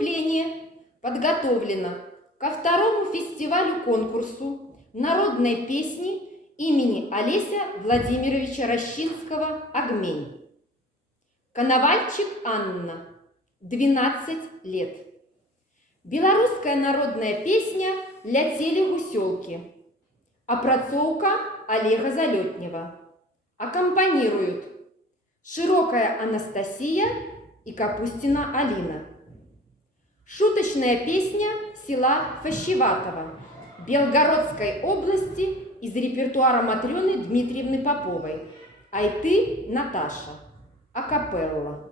Выступление подготовлено ко второму фестивалю-конкурсу народной песни имени Олеся Владимировича Рощинского «Агмень». Коновальчик Анна, 12 лет. Белорусская народная песня для телегусёлкі. Апрацоўка Олега Залетнева. Аккомпанируют Широкая Анастасия и Капустина Алина. Шуточная песня села Фащеватово Белгородской области из репертуара Матрёны Дмитриевны Поповой. «Ай ты, Наташа». Акапелла.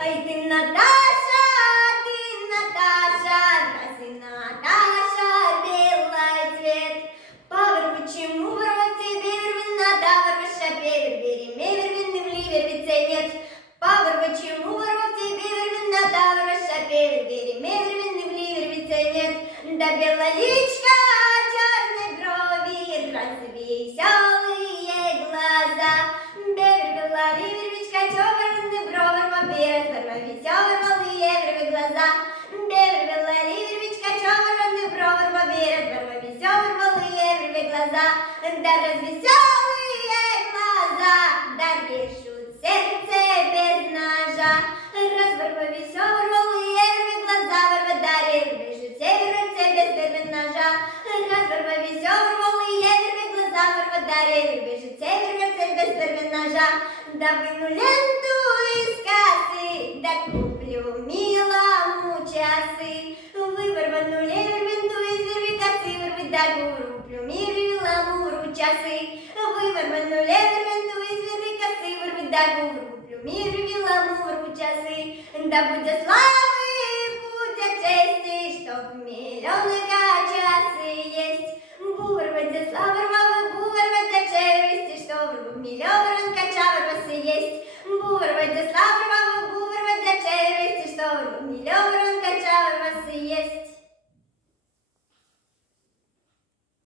Ай ты, Наташа, разве Наташа белый цвет? Павер, почему ворот тебе вервина, да ворваша певер, береме вервины в ливервице нет. Павер, почему ворот тебе вервина, да ворваша певер, береме вервины в ливервице нет. Да белоличка, черные брови, развеселые глаза. Бевер, бела ливервичка, черные брови, веселые малые глаза. Бевер, бела ливервичка, черные брови, веселые малые глаза. Да развеселые глаза, да режут сердце без ножа. Разворва веселые малые глаза, да режут сердце без ножа. Разворва веселые малые глаза, да режут сердце без ножа. Да выну ленту из косы, да куплю милому часы. Вырвану ленту из косы, вырву, да куплю милому часы. Вырвану ленту из косы, вырву, да куплю милому часы. Да будет слава